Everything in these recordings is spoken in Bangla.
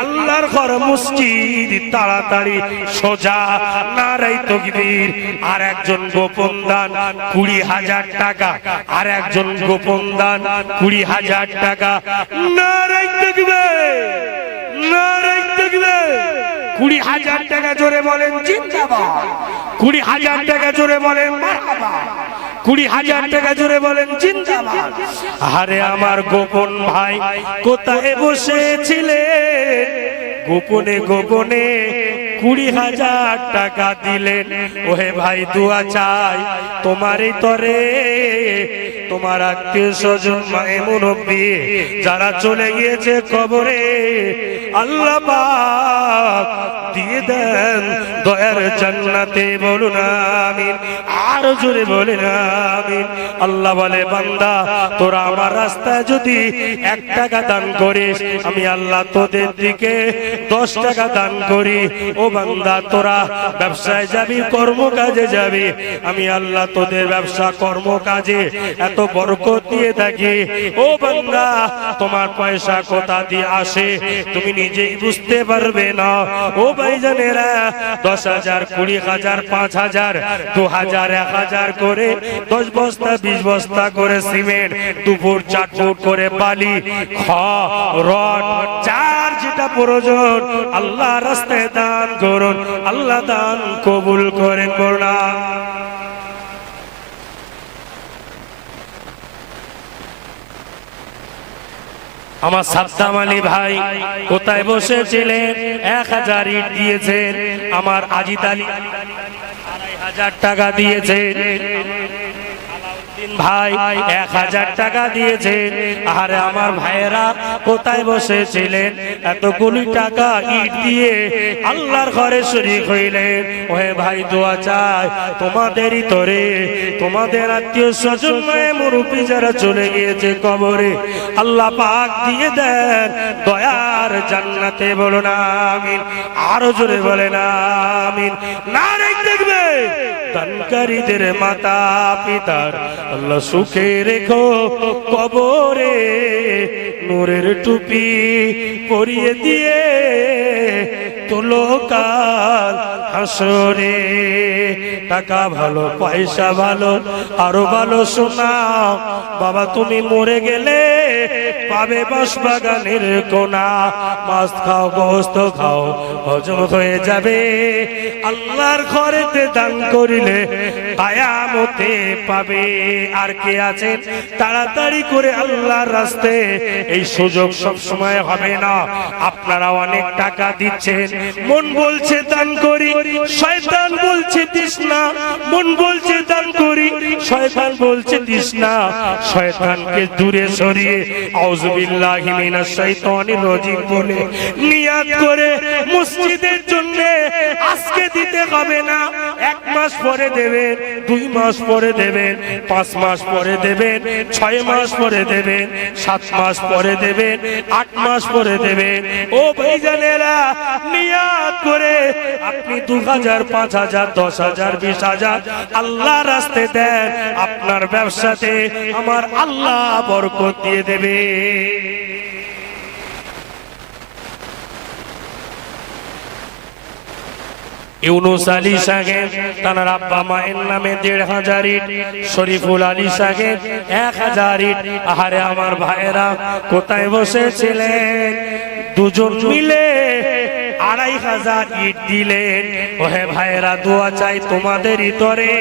আল্লাহর ঘর মসজিদ তাড়াতাড়ি সোজা নারাই তাকবীর। আর একজন গোপন দান 20,000 টাকা, আর একজন গোপন দান 20,000 টাকা। নারাই তাকবীর, নারাই তাকবীর। 20,000 টাকা জোরে বলেন জিন্দাবাদ, 20,000 টাকা জোরে বলেন মারহাবা, 20,000 টাকা জোরে বলেন জিন্দাবাদ। আরে আমার গোপন ভাই কোথায় বসেছিলেন? গোপনে গোপনে 20,000 টাকা দিলেন। ওহে ভাই দোয়া চাই তোমারই তরে, তোমার আত্মীয় স্বজন মায়ে মুরব্বি যারা চলে গিয়েছে কবরে, আল্লাহ পাক দিয়ে দেন দয়ার জান্নাতে। বলুন আমিন, আর জোরে বলেন আমিন। আল্লাহ বলে বান্দা তোরা আমার রাস্তায় যদি 1 টাকা দান করিস, আমি আল্লাহ তোদের দিকে 10 টাকা দান করি। ও বান্দা তোরা ব্যবসায় যাবি, কর্মকাজে যাবি, আমি আল্লাহ তোদের ব্যবসা কর্মকাজে এত বরকত দিয়ে থাকি। ও বান্দা তোমার পয়সা কোথা দিয়ে আসে তুমি নিজেই বুঝতে পারবে না। ও ভাইজানেরা 10,000, 20,000, 5,000, 2,000, 1,000 করে 10 বস্তা 20 বস্তা করে সিমেন্ট, 2 ফুট 4 ফুট করে বালি, রড, যার যেটা প্রয়োজন আল্লাহ রাস্তায় দান করুন, আল্লাহ দান কবুল করেন। বলুন আমার সাদ্দাম আলী ভাই কোথায় বসেছিলেন? 1,000 ইট দিয়েছেন। আমার আজিদ আলী 2,500 টাকা দিয়েছেন। ভাই 1,000 টাকা দিয়েছেন। আরে আমার ভাইয়েরা কোথায় বসেছিলেন? এতগুলি টাকা ইট দিয়ে আল্লাহর ঘরে শরীক হইলেন। ওহে ভাই দোয়া চাই তোমাদেরই তরে, তোমাদের আত্মীয় স্বজন মায়ে মুরব্বি যারা চলে গিয়েছে কবরে, আল্লাহ পাক দিয়ে দেন দয়ার জান্নাতে। বলুন আমিন, আরো জোরে বলেন আমিন। নারায়ে তাকবীর। দানকারীদের মাতা পিতার আল্লাহ সুখে রেখো কবরে, নূরের টুপি পরিয়ে দিয়ে তোলো কাল হাসরে। টাকা ভালো, পয়সা ভালো, আরো ভালো সোনা, বাবা তুমি মরে গেলে পাবে বাঁশবাগানের কোনা। মাছ খাও, গোস্ত খাও, হজম হয়ে যাবে। আল্লাহর ঘরেতে দান করিলে কিয়ামতে পাবে। আর কে আছেন তাড়াতাড়ি করে আল্লাহর রাস্তায়? এই সুযোগ সব সময় হবে না। আপনারা অনেক টাকা দিচ্ছেন, মন বলছে দান করি, শয়তান বলছে দিস না। মন বলছে দান করি, শয়তান বলছে দিস না। শয়তানকে দূরে সরিয়ে আউযুবিল্লাহি মিনাশ শাইতানির রাজিম বলে নিয়াত করে মসজিদের জন্য আজকে দিতে হবে না, 1 মাস পরে দেবেন, 2 মাস পরে দেবেন, 5 মাস পরে দেবেন, 6 মাস পরে দেবেন, 7 মাস পরে দেবেন, 8 মাস পরে দেবেন। ও ভাইজানেরা নিয়াত করে আপনি 2,000, 5,000, 10,000, 20,000 আল্লাহ রাস্তায় দেন, আপনার ব্যবসাতে আমার আল্লাহ বরকত দিয়ে দেবে। ইউনুস আলী সাহেব তার আব্বা মায়ের নামে 1,500 ইট, শরীফুল আলী সাহেব 1,000 ইট। আহারে আমার ভাইয়েরা কোথায় বসেছিলেন? দুজন মিলে 2,500 ইট দিলেন। ওহে ভাইয়েরা দোয়া চাই তোমাদেরই তরে,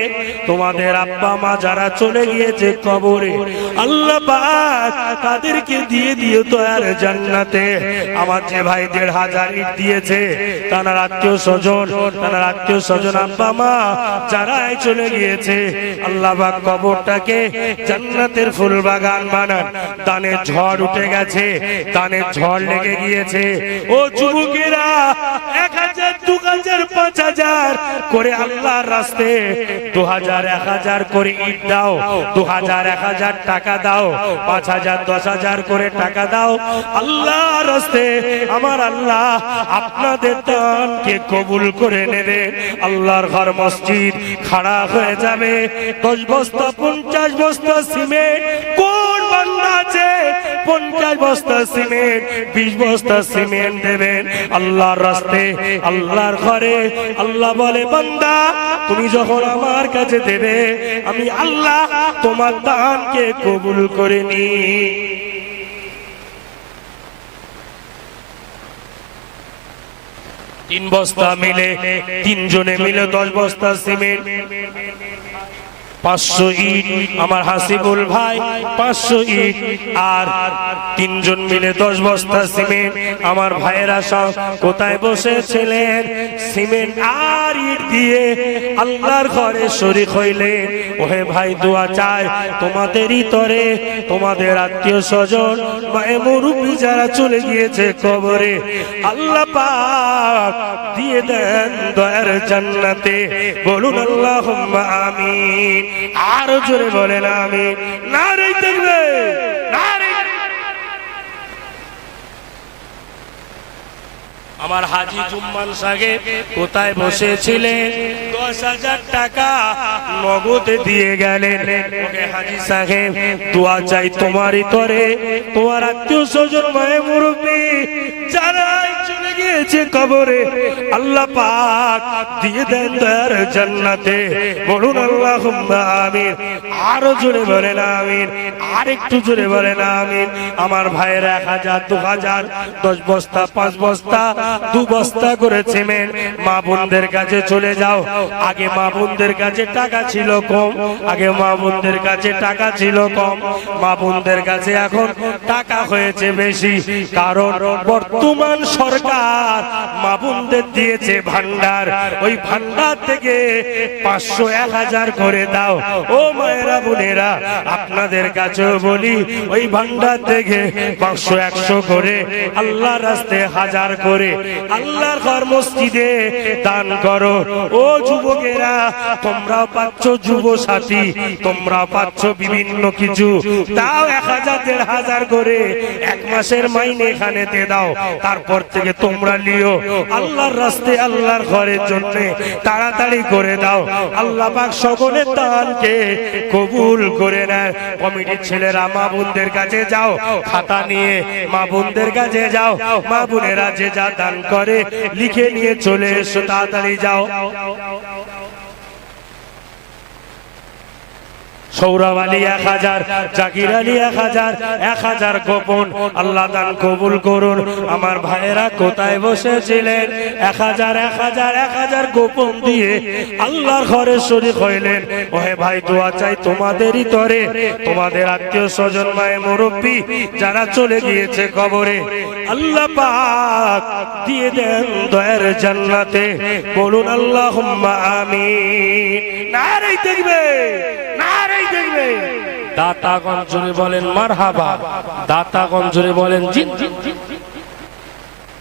তোমাদের আব্বা মা যারা চলে গিয়েছে কবরে, আল্লাহ পাক তাদেরকে দিয়ে দিও দয়ার জান্নাতে। আমার যে ভাই 1,500 ইট দিয়েছে তার আত্মীয় স্বজন আব্বা মা যারাই চলে গিয়েছে, আল্লাহ পাক কবরটাকে জান্নাতের ফুল বাগান বানান। দানের ঝড় উঠে গেছে, দানের ঝড় লেগে গিয়েছে। ও যুবকেরা 1,000, 2,000, 5,000 করে আল্লাহর রাস্তায় 2,000, 1,000 করে ইট দাও, 2,000, 1,000 টাকা দাও, 5,000, 10,000 করে টাকা দাও আল্লাহর রাস্তায়। আমার আল্লাহ আপনাদের দানকে কবুল করে নেবে। আল্লাহর ঘর মসজিদ খাড়া হয়ে যাবে। 10 বস্তা 50 বস্তা সিমেন্ট কোন বান্দা আছে 50 বস্তা সিমেন্ট 20 বস্তা সিমেন্ট দেবেন আল্লাহর রাস্তায় আল্লাহর ঘরে। আল্লাহ বলে বান্দা তুমি যখন আমার কাছে দেবে আমি আল্লাহ তোমার দানকে কবুল করে নি। 3 বস্তা মিলে 3 জনে মিলে 10 বস্তা সিমেন্ট 500 ইট আমার হাসিবুল ভাই 500 ইট আর 3 জন মিলে 10 বস্তা সিমেন্ট। আমার ভাইয়েরা সব কোথায় বসেছিলেন সিমেন্ট আর ইট দিয়ে আল্লাহর ঘরে শরীক হইলেন। ওহে ভাই দোয়া চাই তোমাদেরই তরে তোমাদের আত্মীয় স্বজন মায়ে মুরব্বি যারা চলে গিয়েছে কবরে আল্লাহ পাক দিয়ে দেন দয়ার জান্নাতে। বলুন আল্লাহুম্মা আমিন। আরো জোরে বলেন আমিন। নারে তাকবীর নারে। আমার হাজী জুম্মান সাহেব কোথায় বসেছিলেন 10,000 টাকা নগদ দিয়ে গেলেন। ওকে হাজী সাহেব দোয়া চাই তোমারই তরে তোমার আত্মীয় স্বজন মায়ে মুরব্বি যারা চলে গিয়েছে কবরে আল্লাহ পাক দিয়ে দেন দয়ার জান্নাতে। বলুন আল্লাহুম্মা আমিন। আরো জোরে বলেন আমিন। আরেকটু জোরে বলেন আমিন। আমার ভাইয়েরা 1000 2000 10 বস্তা 5 বস্তা 2 বস্তা করে সিমেন্ট মা বোনদের কাছে চলে যাও। আগে মা বোনদের কাছে টাকা ছিল কম, আগে মা বোনদের কাছে টাকা ছিল কম, মা বোনদের কাছে এখন টাকা হয়েছে বেশি। কারণ বর্তমান সরকার মা বোনদের দিয়েছে ভান্ডার, ওই ভান্ডার থেকে 500 1000 করে দাও। ও মায়েরা বোনেরা আপনাদের কাছেও বলি ওই ভান্ডার থেকে 500 100 করে আল্লাহর রাস্তায় 1000 করে আল্লাহর ঘর মসজিদে দান করো। ও যুবকেরা তোমরাও পাচ্ছ যুব সাথী, তোমরাও পাচ্ছ বিভিন্ন কিছু, তাও 1000 1500 করে 1 মাসের মাইনে এখানেতে দাও। তারপর থেকে তোমরা লিও আল্লাহর রাস্তায় আল্লাহর ঘরের জন্য তাড়াতাড়ি করে দাও। আল্লাহ পাক সকলের দানকে কবুল করে নেয়। কমিটির ছেলেরা মা বোনদের কাছে যাও, খাতা নিয়ে মা বোনদের কাছে যাও, মা বোনেরা যে যা দান করে লিখে নিয়ে চলে এসো, তাড়াতাড়ি যাও। সৌরভ আলী 1000, জাকির আলী 1000, 1000 গোপন। আল্লাহ দান কবুল করুন। আমার ভাইয়েরা কোথায় বসেছিলেন 1000 1000 1000 গোপন দিয়ে আল্লাহর ঘরে শরীক হইলেন। ওহে ভাই দোয়া চাই তোমাদেরই তরে তোমাদের আত্মীয় স্বজন মায়ে মুরব্বি যারা চলে গিয়েছে কবরে আল্লাহ পাক দিয়ে দেন দয়ার জান্নাতে। বলুন আল্লাহুম্মা আমিন। নারে তাকবীর নারে তাকবীর। দাতাগণ জোরে বলেন মারহাবা, দাতাগণ জোরে বলেন জি।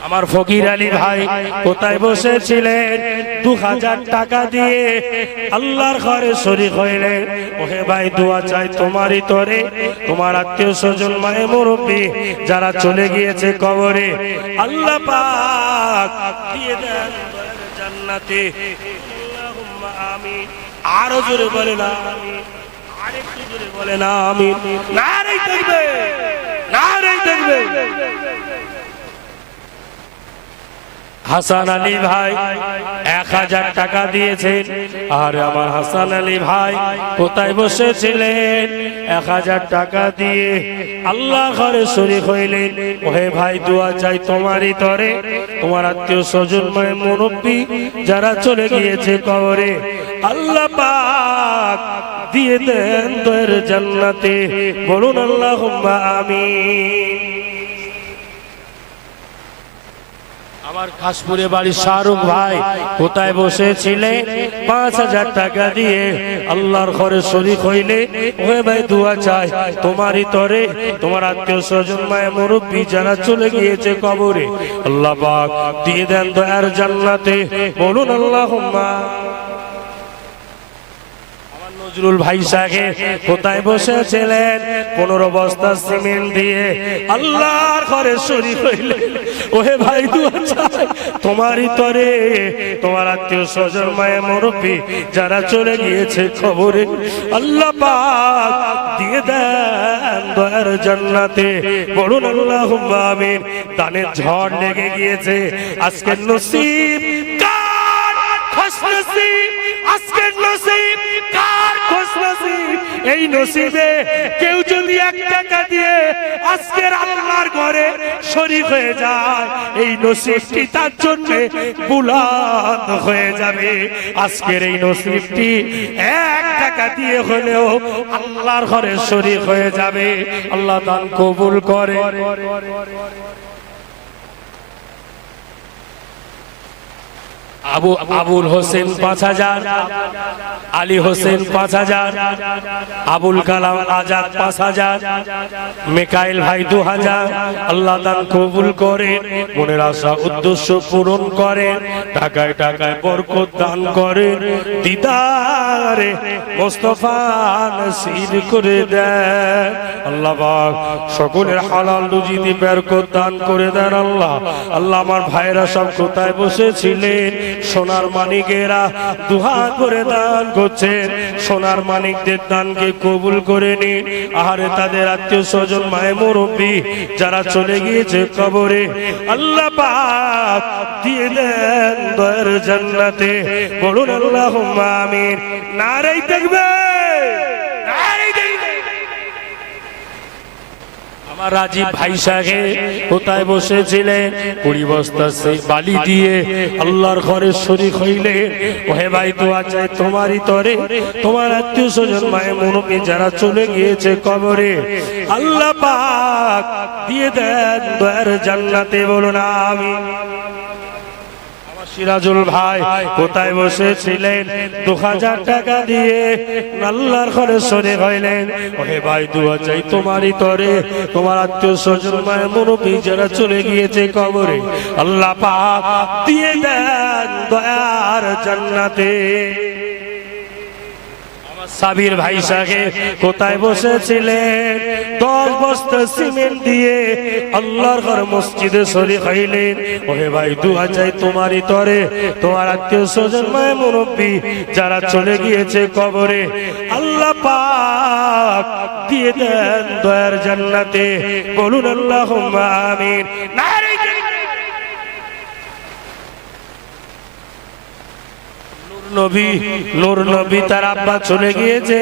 আমার ফকির আলী ভাই কোথায় বসেছিলেন 2000 টাকা দিয়ে আল্লাহর ঘরে শরীক হইলেন। ওহে ভাই দোয়া চাই তোমারই তরে তোমার আত্মীয় স্বজন মায়ে মুরব্বি যারা চলে গিয়েছে কবরে আল্লাহ পাক দিয়ে দেন জান্নাতে। আল্লাহুম্মা আমিন। আরো জোরে বলেন আমিন। আরেকটু জোরে বলেন আমিন। নারে তাকবীর নারে তাকবীর। হাসান আলী ভাই 1000 টাকা দিয়েছেন। আর আমার হাসান আলী ভাই কোথায় বসেছিলেন 1000 টাকা দিয়ে আল্লাহর ঘরে শরীক হইলেন। ওহে ভাই দোয়া চাই তোমারই তরে তোমার আত্মীয় স্বজন মায়ে মুরব্বি যারা চলে গিয়েছে কবরে আল্লাহ পাক দিয়ে দেন দয়ার জান্নাতে। বলুন আল্লাহুম্মা আমিন। আমার খাসপুরে বাড়ি শাহরুখ ভাই কোথায় বসেছিলেন 5000 টাকা দিয়ে আল্লাহর ঘরে শরীক হইলে। ওহে ভাই দোয়া চাই তোমারই তরে তোমার আত্মীয় স্বজন মায়ে মুরব্বি যারা চলে গিয়েছে কবরে আল্লাহ পাক দিয়ে দেন দয়ার জান্নাতে। বলুন আল্লাহুম্মা। নজরুল ভাই সাহেব কোথায় বসেছিলেন 15 বস্তা সিমেন্ট দিয়ে আল্লাহর ঘরে শরীক হইলেন। ওহে ভাই দোয়া চাই তোমারই তরে, তোমার আত্মীয় স্বজন মায়ে মুরব্বি যারা চলে গিয়েছে খবরে আল্লাহ পাক দিয়ে দেন দয়ার জান্নাতে। বলুন আল্লাহুম্মা আমিন। দানের ঝড় লেগে গিয়েছে, আজকের নসিব কার খুশনসিব, আজকের নসিব কার খুশনসিব। এই নসিবে কেউ যদি 1 টাকা দিয়ে আজকের আল্লাহর ঘরে শরীক হয়ে যায়, এই নসিবটি তার জন্য বুলন্দ হয়ে যাবে। আজকের এই নসিবটি 1 টাকা দিয়ে হলেও আল্লাহর ঘরে শরীক হয়ে যাবে। আল্লাহ দান কবুল করে। আবুল হোসেন 5000, আলী হোসেন 5000, আবুল কালাম আজাদ 5000, মিকাইল ভাই 2000। আল্লাহ দান কবুল করে, মনের আশা উদ্দেশ্য পূরণ করে, টাকায় টাকায় বরকত দান করে, দিদারে মুস্তাফা নসিব করে দেন। আল্লাহ পাক সকলের হালাল রুজিতে বরকত দান করে দেন। আল্লাহ আল্লাহ আমার ভাইরা সব কোথায় বসেছিলেন, সোনার মানিকেরা দুহা করে দান করছেন, সোনার মানিকদের দানকে কবুল করে নিন। আহারে তাদের আত্মীয় স্বজন মায়ে মুরব্বি যারা চলে গিয়েছে কবরে আল্লাহ পাক দিয়ে দেন দয়ার জান্নাতে। বলুন আল্লাহুম্মা আমিন। নারে তাকবীর, নারে তাকবীর। আমার রাজীব ভাই সাহেব কোথায় বসেছিলেন, 20 বস্তা বালি দিয়ে আল্লাহর ঘরে শরীক হইলেন। ওহে ভাই দোয়া চাই তোমারই তরে, তোমার আত্মীয় স্বজন মায়ে মুরব্বি যারা চলে গিয়েছে কবরে আল্লাহ পাক দিয়ে দেন দয়ার জান্নাতে। বলুন আমিন। সিরাজুল ভাই কোথায় বসেছিলেন, 2000 টাকা দিয়ে আল্লাহর ঘরে শরীক হইলেন। ওহে ভাই দোয়া চাই তোমারই তরে, তোমার আত্মীয় স্বজন মায়ে মুরব্বি যারা চলে গিয়েছে কবরে আল্লাহ পাক দিয়ে দেন দয়ার জান্নাতে। সাবির ভাই সাহেব কোথায় বসেছিলেন, 10 বস্তা সিমেন্ট দিয়ে আল্লাহর ঘর মসজিদে শরীক হইলেন। ওহে ভাই দোয়া চাই তোমারই তরে, তোমার আত্মীয় স্বজন মায়ে মুরব্বি যারা চলে গিয়েছে কবরে আল্লাহ পাক দিয়ে দেন দয়ার জান্নাতে। বলুন আল্লাহুম্মা আমিন। নারে নূর নবী তার আব্বা চলে গিয়েছে,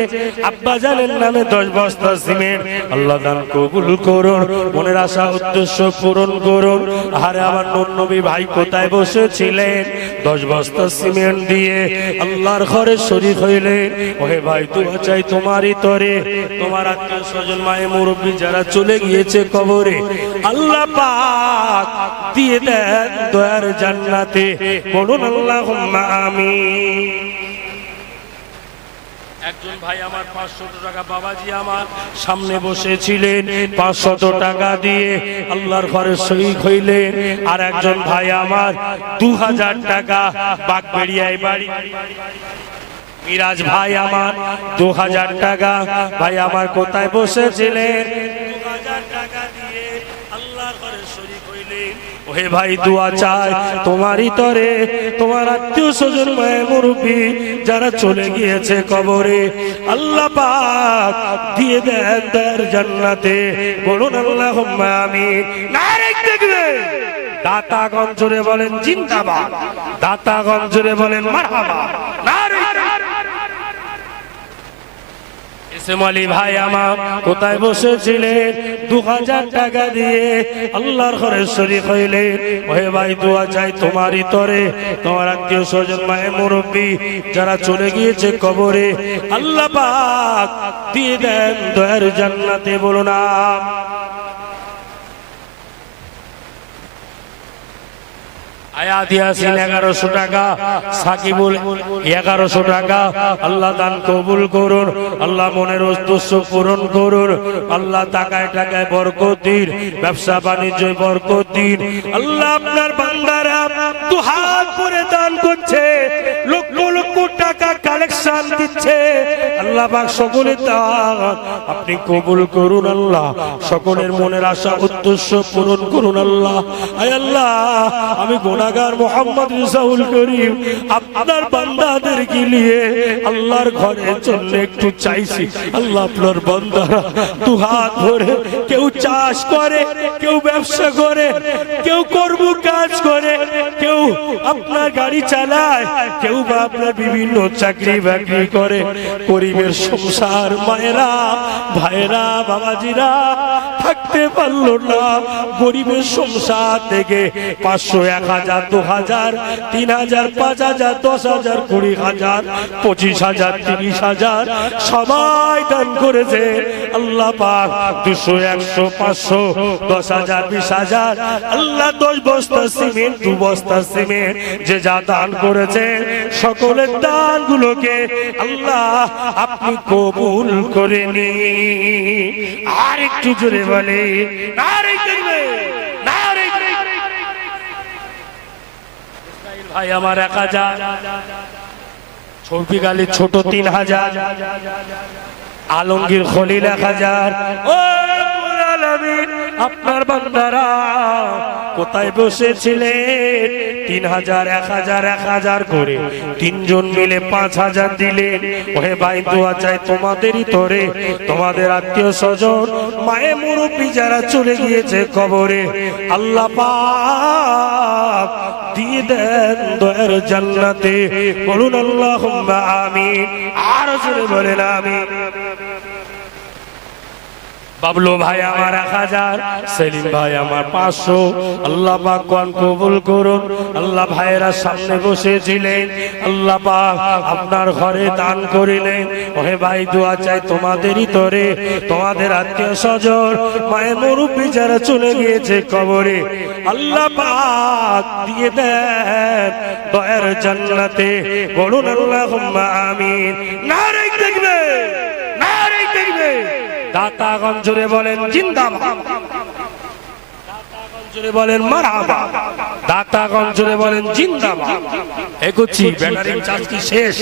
আব্বা জানের নামে 10 বস্তা সিমেন্ট। আল্লাহ দান কবুল করুন, মনের আশা উদ্দেশ্য পূরণ করুন। আরে আমার নূর নবী ভাই কোথায় বসেছিলেন, 10 বস্তা সিমেন্ট দিয়ে আল্লাহর ঘরে শরীক হইলেন। ওহে ভাই দোয়া চাই তোমারই তরে, তোমার আত্মীয় স্বজন মায়ে মুরব্বি যারা চলে গিয়েছে কবরে আল্লাহ পাক দিয়ে দেন দয়ার জান্নাতে। বলুন আল্লাহুম্মা আমিন। একজন ভাই আমার 500 টাকা, বাবাজি আমার সামনে বসেছিলেন, 500 টাকা দিয়ে আল্লাহর ঘরে শরীক হইলেন। আর একজন ভাই আমার 2000 টাকা, বাগবেড়িয়ায় বাড়ি। মিরাজ ভাই আমার 2000 টাকা, ভাই আমার কোথায় বসেছিলেন, 2000 টাকা দিয়ে আল্লাহর ঘরে শরীক হইলেন। ওহে ভাই দোয়া চাই তোমারই তরে, তোমার আত্মীয় স্বজন মায়ে মুরব্বি যারা চলে গিয়েছে কবরে আল্লাহ পাক দিয়ে দেন দয়ার জান্নাতে। বলুন আল্লাহুম্মা আমিন। নারে তাকবীর। দাতাগণ জোরে বলেন জিন্দাবাদ, দাতাগণ জোরে বলেন মারহাবা। নারে এসএম আলী ভাই আমার কোথায় বসেছিলেন, 2000 টাকা দিয়ে আল্লাহর ঘরে শরীক হইলেন। ওহে ভাই দোয়া চাই তোমারই তরে, তোমার আত্মীয় স্বজন মায়ে মুরব্বি যারা চলে গিয়েছে কবরে আল্লাহ পাক দিয়ে দেন দয়ার জান্নাতে। বলুন আয়াত ইয়াসিন 1100 টাকা, সাকিবুল 1100 টাকা। আল্লাহ দান কবুল করুন, আল্লাহ মনের উদ্দেশ্য পূরণ করুন। আল্লাহ টাকায় টাকায় বরকত দিন, ব্যবসা বাণিজ্য বরকত দিন। আল্লাহ আপনার বান্দারা দুহাত করে দান করছে, লক্ষ লক্ষ টাকা কালেকশন কালেকশন দিচ্ছে আল্লাহ পাক সকলে আপনি কবুল করুন আল্লাহ, সকলের মনের আশা উদ্দেশ্য পূরণ করুন আল্লাহ। আয় আল্লাহ, আমি গুনাহগার মোহাম্মদ রিসাউল করিম আপনার বান্দাদেরকে নিয়ে আল্লাহর ঘরের জন্য একটু চাইছি আল্লাহ। আপনার বান্দারা দুহাত ভরে, কেউ চাষ করে, কেউ ব্যবসা করে, কেউ কর্ম কাজ করে, কেউ আপনার গাড়ি চালায়, কেউ বা আপনার বিভিন্ন চাকরি বাকরি করে, গরিবের সংসার মায়েরা ভাইরা বাবাজিরা থাকতে পারলো না। গরিবের সংসার থেকে 500 1000 2000 3000 5000 10000 20000 25000 30000 সবাই দান করেছে আল্লাহ পাক। 200 100 500 10000 20000 আল্লাহ 10 বস্তা সিমেন্ট 2 বস্তা সিমেন্ট যে যা দান করেছে সকলের দানগুলোকে আল্লাহ আপনি কবুল করে নিন। আর একটু জোরে বলে নারে তাকবীর, নারে তাকবীর। ইসমাইল ভাই আমার 1000, শফিক আলী ছোট 3000, আলমগীর খলিল 1000। ও আলামিন, আপনার বান্দারা কোথায় বসেছিলেন? 3000 1000 1000 করে তিনজন মিলে 5000 দিলেন। ওহে ভাই, দোয়া চাই তোমাদেরই তরে, তোমাদের আত্মীয় স্বজন মায়ে মুরব্বী যারা চলে গিয়েছে কবরে, আল্লাহ পাক দিয়ে দেন দয়ার জান্নাতে। বলুন আল্লাহুম্মা আমিন। আর জোরে বলেন আমিন। বাবলু ভাই আমার 1000, সেলিম ভাই আমার 500। আল্লাহ পাক কবুল করুন। আল্লাহ ভাইয়েরা সামনে বসেছিলেন, আল্লাহ পাক আপনার ঘরে দান করিলেন। ওহে ভাই, দোয়া চাই তোমাদেরই তরে, তোমাদের আত্মীয় স্বজন মায়ের মুরব্বী যারা চলে গিয়েছে কবরে, আল্লাহ পাক দিয়ে দেন দয়ার জান্নাতে। বলুন আল্লাহুম্মা আমিন। নারে তাকবীর, নারে তাকবীর। দাতাগণ জোরে বলেন জিন্দাবাদ, দাতাগণ জোরে বলেন মারহাবা, দাতাগণ জোরে বলেন জিন্দাবাদ। এগোচ্ছি, ব্যাটারির চার্জ কি শেষ?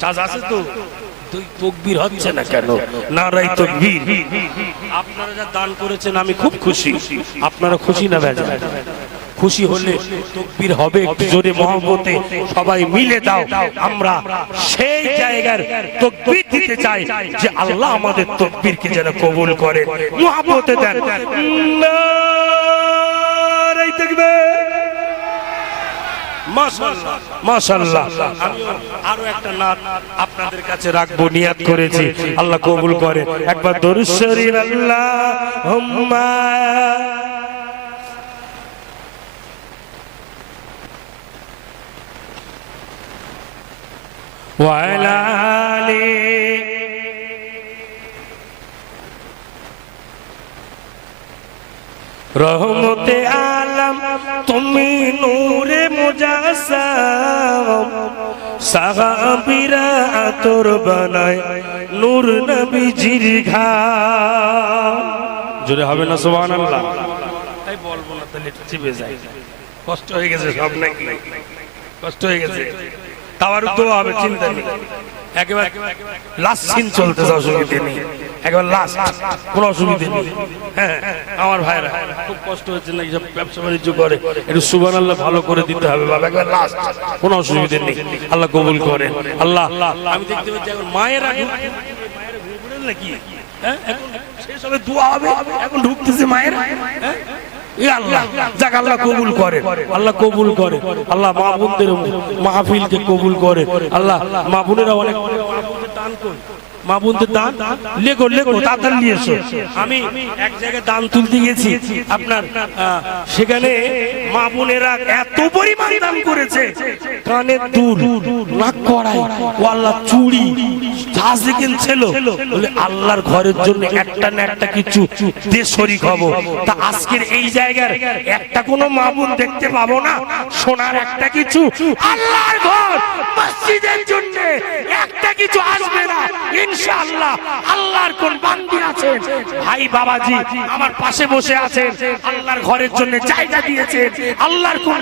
চার্জ আছে তো? তুই তাকবীর হচ্ছে না কেন? নারায়ে তাকবীর। আপনারা যা দান করেছেন আমি খুব খুশি। আপনারা খুশি না ভাই? খুশি হলে তাকবীর হবে একটু জোরে মহব্বতে সবাই মিলে দাও। আমরা সেই জায়গার তাকবীর দিতে চাই যে আল্লাহ আমাদের তাকবীরকে যেন কবুল করে, মহব্বতে দেন। নারে তাকবীর। মাশাআল্লাহ, মাশাআল্লাহ। আমি আরো একটা নাত আপনাদের কাছে রাখবো, নিয়াত করেছি, আল্লাহ কবুল করে। একবার দরুদ শরীফ আল্লাহুম্মা ওয়ালা আলি রহমতে আলম তুমি নূরে মুজাসসাম, সাহাবীরা আতর বানায় নূর নবীজির ঘাম। জোরে হবে না সুবহানাল্লাহ? তাই বলবো না, তাহলে চিপে যায়। কষ্ট হয়ে গেছে সব নাকি? কষ্ট হয়ে গেছে। তাওয়ারুদ দোয়া হবে, চিন্তা নেই। একেবারে লাস্ট সিন চলতেছে, অসুবিধা নেই। একেবারে লাস্ট, কোনো অসুবিধা নেই। হ্যাঁ, আমার ভাইরা খুব কষ্ট হচ্ছে না, এইসব ব্যবসা বাণিজ্য করে, একটু সুবহানাল্লাহ ভালো করে দিতে হবে বাবা। একেবারে লাস্ট, কোনো অসুবিধা নেই। আল্লাহ কবুল করেন। আল্লাহ, আমি দেখতে পাচ্ছি এখন মায়েরা ঘুরে নাকি, হ্যাঁ, এখন শেষ হবে, দোয়া হবে, এখন ঢুকতেছে মায়েরা। হ্যাঁ, আল্লাহ যাক, আল্লাহ কবুল করে, আল্লাহ কবুল করে। আল্লাহ মা বোনদের মাহফিলকে কবুল করে। আল্লাহ মা বোনেরা অনেক দান করে, মা বোনদের দান লেখো লেখো তাড়াতাড়ি নিয়ে এসো। আমি এক জায়গায় দান তুলতে গেছি আপনার, সেখানে মা বোনেরা এত পরিমাণ দান করেছে, কানের দুল, নাক কড়াই, ওয়াল্লা চুড়ি, যা কিনছিল, বলে আল্লাহর ঘরের জন্য একটা না একটা কিছু দিয়ে শরীক হব। তা আজকের এই জায়গার একটা কোনো মা বোন দেখতে পাবো না সোনার একটা কিছু আল্লাহর ঘর মসজিদের জন্য একটা কিছু আসবে না ইনশাআল্লাহ আল্লাহর কোন বান্দি আছেন ভাই বাবাজি আমার পাশে বসে আছেন আল্লাহর ঘরের জন্য জায়গা দিয়েছেন আল্লাহর কোন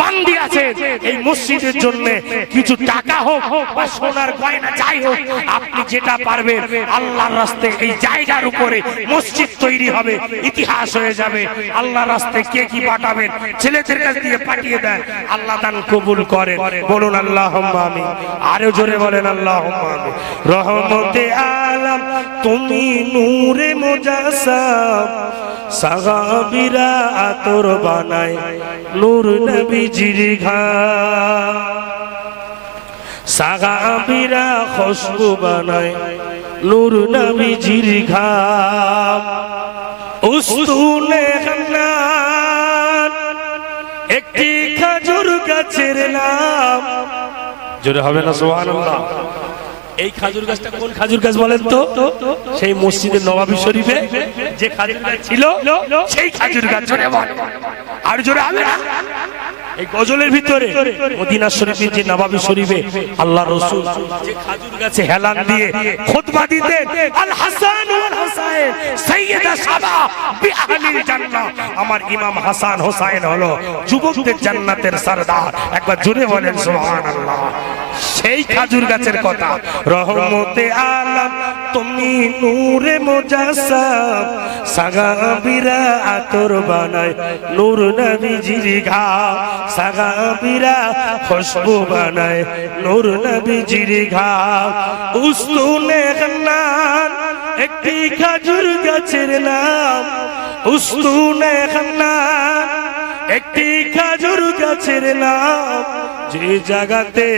বান্দি আছেন এই মসজিদের জন্য কিছু টাকা হোক বা সোনার গয়না যাই হোক আপনি যেটা পারবেন আল্লাহর রাস্তায় এই জায়গার উপরে মসজিদ তৈরি হবে ইতিহাস হয়ে যাবে আল্লাহর রাস্তায় কে কি পাঠাবেন ছেলেদের কাছ দিয়ে পাঠিয়ে দেন আল্লাহ দান কবুল করেন বলুন আল্লাহুম্মা আমিন আরো জোরে বলেন আল্লাহুম্মা আমিন রহমতে আলম তুমি নূরে মুজাসসাম সাহাবীরা আতর বানায় নূর নবীজির ঘাম সাহাবীরা খুশবু বানায় নূর নবীজির ঘাম উস্তুনে খান্নান একটি খেজুর গাছের নাম জোরে হবে না সুবহানাল্লাহ এই খেজুর গাছটা কোন খেজুর গাছ বলেন তো সেই মসজিদের নবাবী শরীফে যে খেজুর গাছ ছিল সেই খেজুর গাছ জোরে বল আর জোরে হবে না এই গজলের ভিতরে মদিনা শরীফের যে নবাবী শরীফে আল্লাহর রাসূল যে খেজুর গাছে হেলান দিয়ে খুতবা দিতেন আল হাসান ওয়াল হুসাইন সাইয়্যিদা শাবাব বিআহলিল জান্নাহ আমার ইমাম হাসান হোসেন হলো যুবকদের জান্নাতের সরদার একবার জোরে বলেন সুবহানাল্লাহ সেই খেজুর গাছের কথা রহমতে আলম তুমি নূরে মুজাসসাম সাহাবীরা আতর বানায় নূর নবীজির ঘাম সাহাবীরা খুশবু বানায় নূর নবীজির ঘাম উস্তুনে খান্নান একটি খেজুর গাছের নাম উস্তুনে খান্নান একটি খেজুর গাছের নাম যে জায়গাতে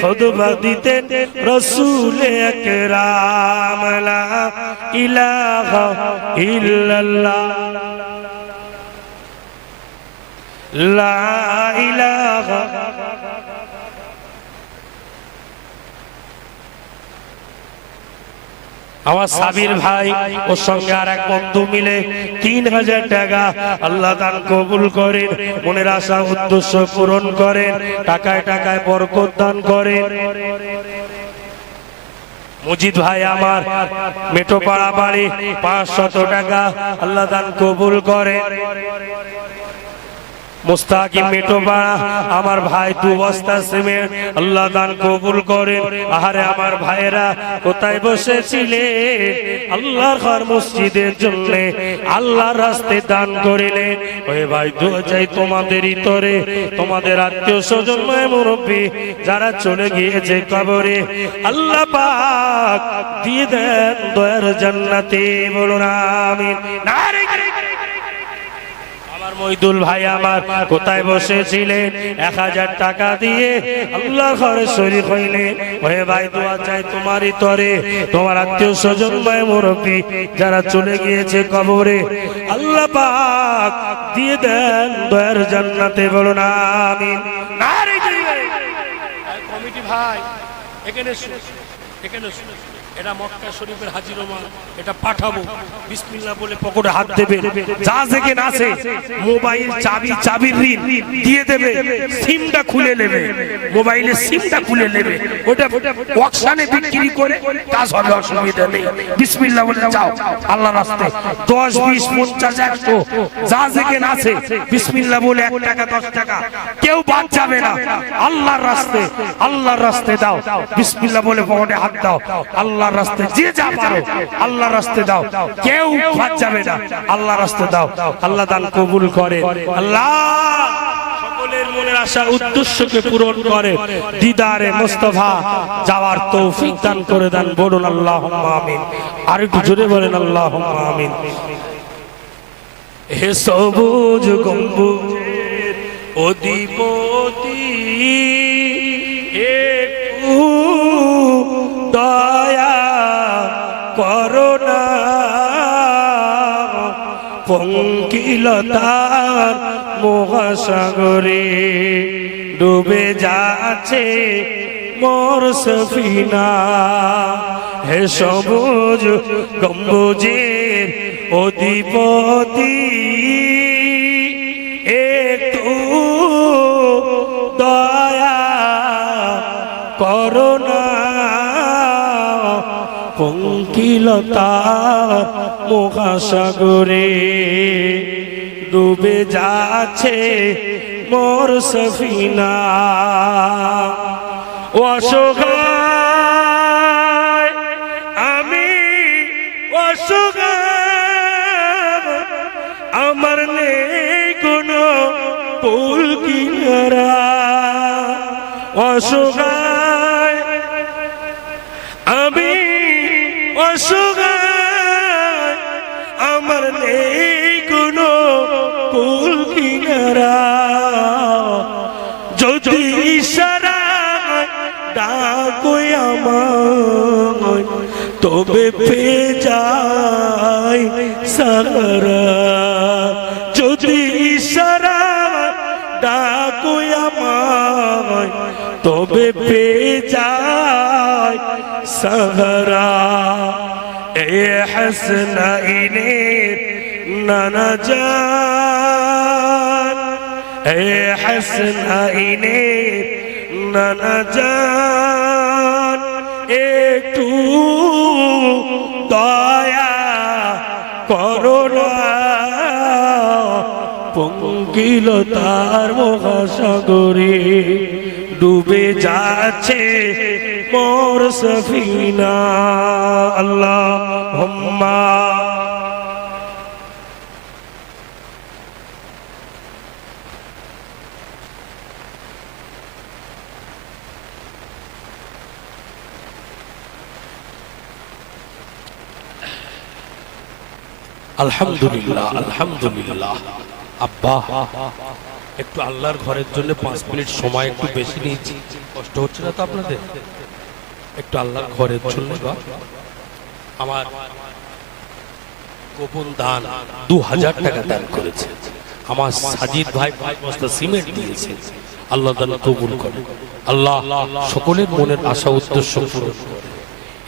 খুতবা দিতেন রাসূল আকরাম লা ইলাহা ইল্লাল্লাহ লা ইলাহা আমার সাবির ভাই ওর সঙ্গে আর এক বন্ধু মিলে 3000 টাকা আল্লাহ দান কবুল করেন মনের আশা উদ্দেশ্য পূরণ করেন টাকায় টাকায় বরকত দান করেন মজিদ ভাই আমার মেটোপাড়া বাড়ি 500 টাকা আল্লাহ দান কবুল করেন মুস্তাকিম মেটোপাড়া আমার ভাই 2 বস্তা সিমেন্ট আল্লাহ দান কবুল করেন আহারে আমার ভাইরা কোথায় বসেছিলেন আল্লাহর ঘর মসজিদের জন্য আল্লাহর রাস্তায় দান করিলেন ওই ভাই দোয়া চাই তোমাদেরই তরে তোমাদের আত্মীয় স্বজন মুরব্বি যারা চলে গিয়েছে কবরে আল্লাহ পাক দিয়ে দেন দয়ার জান্নাতে বলুন আমিন নারে মইদুল ভাই আমার কোথায় বসেছিলেন 1000 টাকা দিয়ে আল্লাহর ঘরে শরীক হইলেন ওহে ভাই দোয়া চাই তোমারই তরে তোমার আত্মীয় স্বজন ভাই মুরব্বি যারা চলে গিয়েছে কবরে আল্লাহ পাক দিয়ে দেন দয়ার জান্নাতে বলুন আমিন নারে কমিটি ভাই এখানে এটা মক্কা শরীফের হাজির ওমা এটা পাঠাবো বিসমিল্লাহ বলে পকেটে হাত দেবে যা যেখানে আছে মোবাইল চাবির ঋণ দিয়ে দেবে সিমটা খুলে নেবে মোবাইলের সিমটা খুলে নেবে ওটা অকশনে বিক্রি করে কাজ হবে অসুবিধা নেই বিসমিল্লাহ বলে যাও আল্লাহর রাস্তায় 10 20 50 100 যা যেখানে আছে বিসমিল্লাহ বলে 1 টাকা 10 টাকা কেউ বাদ যাবে না আল্লাহর রাস্তায় দাও বিসমিল্লাহ বলে পকেটে হাত দাও আল্লাহর রাস্তায় যে যা পারো আল্লাহর রাস্তায় দাও কেউ বাদ যাবে না আল্লাহর রাস্তায় দাও আল্লাহ দান কবুল করে আল্লাহ সকলের মনের আশা উদ্দেশ্যকে পূরণ করে দিদারে মুস্তাফা যাওয়ার তৌফিক দান করে দেন বলুন আল্লাহুম্মা আমিন আর একটু জোরে বলেন আল্লাহুম্মা আমিন হে সবুজ গম্বুজের অধিপতি একটু দয়া করোনা পঙ্কিলতার মহাসাগরে ডুবে যাচ্ছে মোর সফিনা হে সবুজ গম্বুজের অধিপতি একটু দয়া করোনা তার মহাসাগরে ডুবে যাচ্ছে মোর সফিনা অসহায় আমি অসহায় আমার নেই কোনো কুল কিনারা অসহায় আমি অসহায় আমার নেই কোনো কুল কিনারা যদি ইশারা ডাকো আমায় তবে পেয়ে যায় সাহারা যদি ইশারা ডাকো আমায় তবে পেয়ে যায় সাহারা এ হাসনাইনের নানা জান এ হাসনাইনের নানা জান একটু দয়া করো না পঙ্কিলতার মহাসাগরে ডুবে যাচ্ছে মোর সফিনা আল্লাহুম্মা আলহামদুলিল্লাহ আলহামদুলিল্লাহ আব্বা একটু আল্লাহর ঘরের জন্য 5 মিনিট সময় একটু বেশি নিয়েছি কষ্ট হচ্ছে না তো আপনাদের একটু আল্লাহর ঘরের জন্য আমার গোপন দান 2000 টাকা দান করেছে আমার সাজিদ ভাই 5 বস্তা সিমেন্ট দিয়েছে আল্লাহ দান কবুল করে আল্লাহ সকলের মনের আশা উদ্দেশ্য পূরণ করে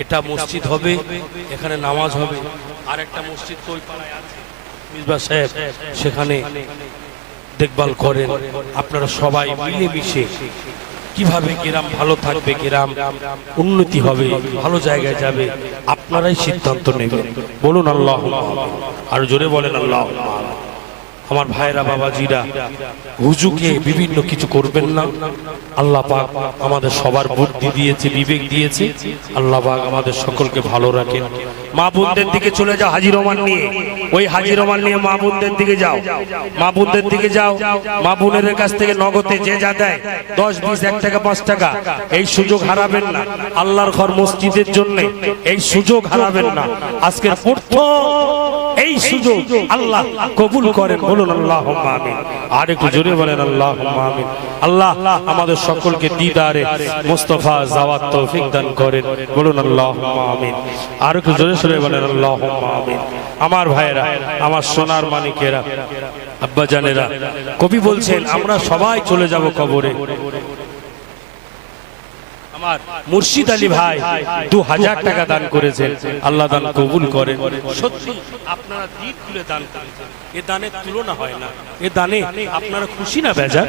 এটা মসজিদ হবে এখানে নামাজ হবে আর একটা মসজিদ তো ওই পাড়ায় আছে মিসবাহ সাহেব সেখানে দেখভাল করেন আপনারা সবাই মিলেমিশে কিভাবে গ্রাম ভালো থাকবে গ্রাম উন্নতি হবে ভালো জায়গায় যাবে আপনারাই সিদ্ধান্ত নেবেন বলুন আল্লাহুম্মা আমিন আর জোরে বলেন আল্লাহুম্মা আমিন আমার ভাইরা বাবাজিরা হুজুকে বিভিন্ন কিছু করবেন না আল্লাহ পাক আমাদের সবার বুদ্ধি দিয়েছে বিবেক দিয়েছে আল্লাহ পাক আমাদের সকলকে ভালো রাখেন মা বোনদের দিকে চলে যাও হাজী রহমান নিয়ে ওই হাজী রহমান নিয়ে মা বোনদের দিকে যাও মা বোনদের দিকে যাও মা বোনের কাছ থেকে নগদে যে যা দেয় 10 20 1 টাকা 5 টাকা এই সুযোগ হারাবেন না আল্লাহর ঘর মসজিদের জন্য এই সুযোগ হারাবেন না আজকের প্রথম এই সুযোগ আল্লাহ কবুল করেন বলুন আল্লাহুম্মা আমিন আর একটু জোরে বলেন আল্লাহুম্মা আমিন আল্লাহ আমাদের সকলকে দিদারে মুস্তাফা যাওয়ার তৌফিক দান করেন বলুন আল্লাহুম্মা আমিন আর একটু জোরে সরে বলেন আল্লাহুম্মা আমিন আমার ভাইরা আমার সোনার মানিকেরা আব্বা জানেরা কবি বলছেন আমরা সবাই চলে যাব কবরে আমার মুর্শিদ আলী ভাই 2000 টাকা দান করেছেন আল্লাহ দান কবুল করেন সত্যি আপনারা দিল খুলে দান করেছেন এই দানের তুলনা হয় না এই দানে আপনারা খুশি না বেজার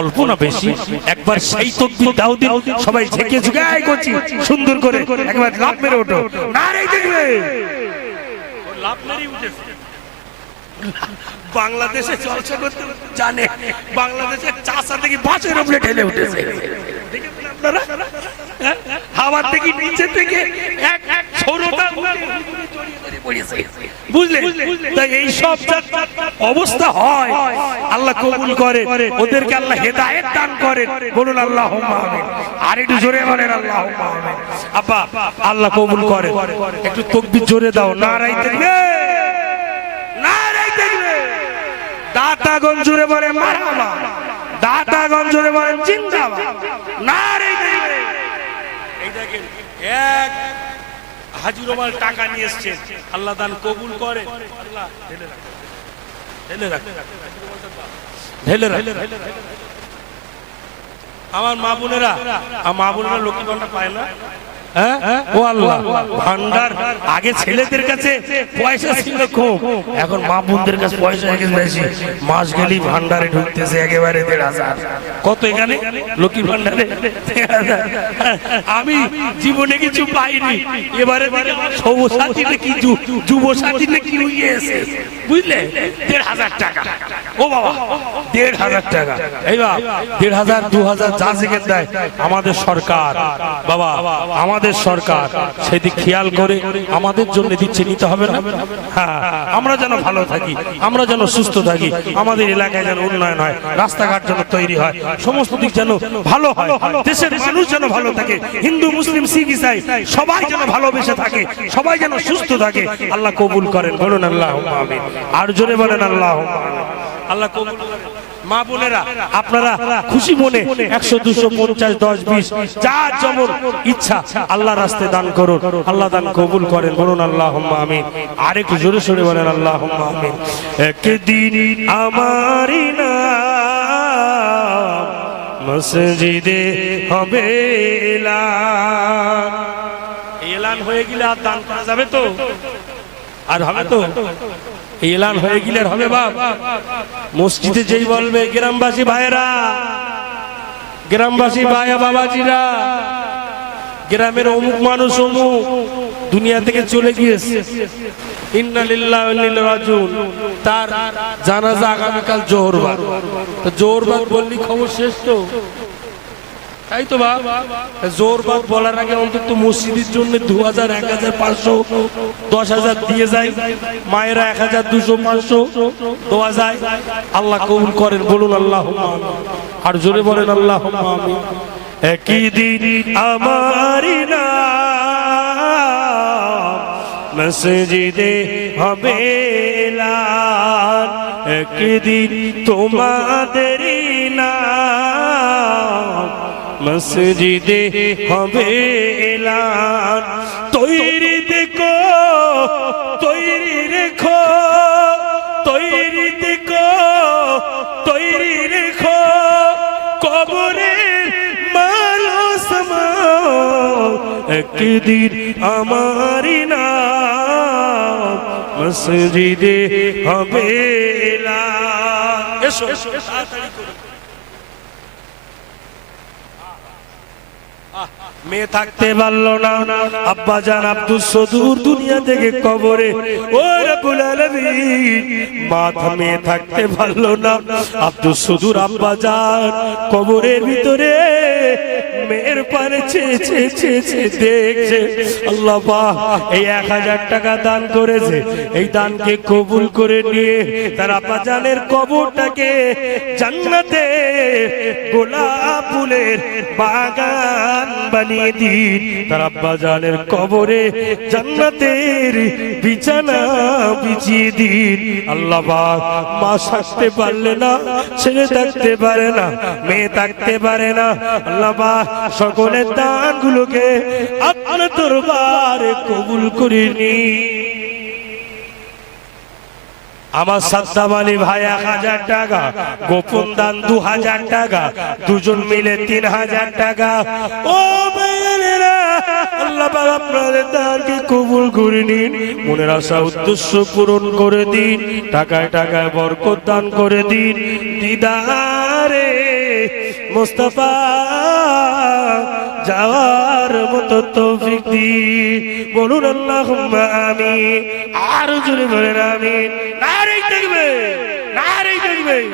অল্প না বেশি একবার সেই তাকবীর দাও দিন সবাই ঝেঁকে ঝুঁকে আয় করছি সুন্দর করে একবার লাভ মেরে ওঠো নারে দেখবে লাভ মেরে উঠেছে বাংলাদেশে চর্চা করতে জানে বাংলাদেশের চাষা থেকে বাসের উপরে ঠেলে উঠেছে আপনারা হাওয়া থেকে নিচে থেকে এক এক ছোটটা বুঝলে তাই এই সব অবস্থা হয় আল্লাহ কবুল করে ওদেরকে আল্লাহ হেদায়েত দান করেন বলুন আল্লাহুম্মা আমিন আর একটু জোরে বলেন আল্লাহুম্মা আমিন আব্বা আল্লাহ কবুল করে একটু তাকবীর জোরে দাও নারাই তাকবীর নারাই তাকবীর দাতাগণ জোরে বলে মারহাবা দাতাগণ জোরে বলেন জিন্দাবাদ নারাই তাকবীর এই দেখেন এক হাজী রুমাল টাকা নিয়ে এসেছেন আল্লাহ দান কবুল করে আল্লাহ ঢেলে রাখ ঢেলে রাখ আমার মা বোনেরা লক্ষ্মী ভান্ডার পায় না ও আল্লাহ, ভান্ডার আগে ছেলেদের কাছে পয়সা ছিল কম, এখন মা বোনদের কাছে পয়সা বেশি। মাস গেলেই ভান্ডারে ঢুকতেছে একেবারে 1,500। কত এখানে লক্ষ্মী ভান্ডারে? 1,500। আমি জীবনে কিছু পাইনি, এবারে সৌসাথী নাকি যুবসাথী নাকি হইয়েছে, বুঝলে? 1,500 টাকা। ও বাবা, 1,500 টাকা। এই বাবা, 1,500 2,000 যা যেখানে দেয় আমাদের সরকার, বাবা আমাদের সরকার সেদিক খেয়াল করে আমাদের জন্য দিচ্ছে, নিতে হবে না? হ্যাঁ, আমরা যেন ভালো থাকি, আমরা যেন সুস্থ থাকি, আমাদের এলাকায় যেন উন্নয়ন হয়, রাস্তাঘাট যেন তৈরি হয়, সমস্ত দিক যেন ভালো হয়, দেশের মানুষ যেন ভালো থাকে, হিন্দু মুসলিম শিখ ইসাই সবাই যেন ভালোবেসে থাকে, সবাই যেন সুস্থ থাকে। আল্লাহ কবুল করেন, বলুন আল্লাহুম্মা আমিন। আর জোরে বলেন আল্লাহুম্মা আমিন। আল্লাহ কবুল করেন। মা বোনেরা, আপনারা খুশি মনে 100 200 50 10 20 যা যেমন ইচ্ছা আল্লাহ রাস্তায় দান করুন, আল্লাহ দান কবুল করেন, বলুন আল্লাহুম্মা আমিন। আরেকটু জোরে সোরে বলেন আল্লাহুম্মা আমিন। একদিন আমারই নাম মসজিদে হবে এলান। এলান হয়ে গেলে আর দান করা যাবে তো? আর হবে তো? এলান হয়ে গেলে হবে বাপ? মসজিদে যেই বলবে গ্রামবাসী ভাইরা, গ্রামবাসী ভাইয়া বাবাজিরা, গ্রামের অমুক মানুষ অমুক দুনিয়া থেকে চলে গিয়েছে, ইন্না লিল্লাহি ওয়া ইন্না ইলাইহি রাজিউন, তার জানাজা আগামীকাল জোহরবার। তো জোহরবার বললি খবর শেষ তো, তাই তো বাপ? জোহরবার বলার আগে অন্তত মসজিদের জন্য 2,000 1,000 500 10,000 দিয়ে যায়, মায়েরা 1,000 200 500 দেওয়া যায়। আল্লাহ কবুল করেন, বলুন আল্লাহুম্মা আমিন। আর জোরে বলেন আল্লাহুম্মা আমিন। একদিন আমারই নাম মসজিদে হবে এলান, একদিন তোমাদেরই নাম মসজিদে হবে এলান। তৈরি দেখো, তৈরি রেখো, তৈরি দেখো, তৈরি রেখো, কবরের মালো সামাও, একদিন আমারই নাম মসজিদে হবে এলান। এসো এসো তাড়াতাড়ি করো। মেয়ে থাকতে পারলো না, আব্বা জান আব্দুস সদুর দুনিয়া থেকে কবরে। ও রব্বুল আলামিন, মা মেয়ে থাকতে পারলো না, আব্দুস সদুর আব্বা জান কবরের ভিতরে মেয়ের পারে চেয়ে চেয়ে চেয়ে চেয়ে দেখছে। আল্লাহ পাক এই 1,000 টাকা দান করেছে, এই দানকে কবুল করে নিয়ে তার আব্বা জানের কবরটাকে জান্নাতে গোলাপ ফুলের বাগান বানিয়ে দিন, তার আব্বা জানের কবরে জান্নাতের বিছানা বিছিয়ে দিন। আল্লাহ পাক মা থাকতে পারলে না, ছেলে থাকতে পারে না, মেয়ে থাকতে পারে না, আল্লাহ পাক সকলের দানগুলোকে আপনার দরবারে কবুল করে নিন। আমার সাদ্দাম আলী ভাই 1,000 টাকা, গোপন দান 2,000 টাকা, দুজন মিলে 3,000 টাকা। ও ভাইয়েরা, আল্লাহ পাক আপনাদের দানকে কবুল করে নিন, মনের আশা উদ্দেশ্য পূরণ করে দিন, টাকায় টাকায় বরকত দান করে দিন, দিদারে মুস্তাফা যাওয়ার মতো তৌফিক দিন, বলুন আল্লাহুম্মা আমিন। আর জোরে বলেন আমিন। নারে তাকবীর, নারে তাকবীর।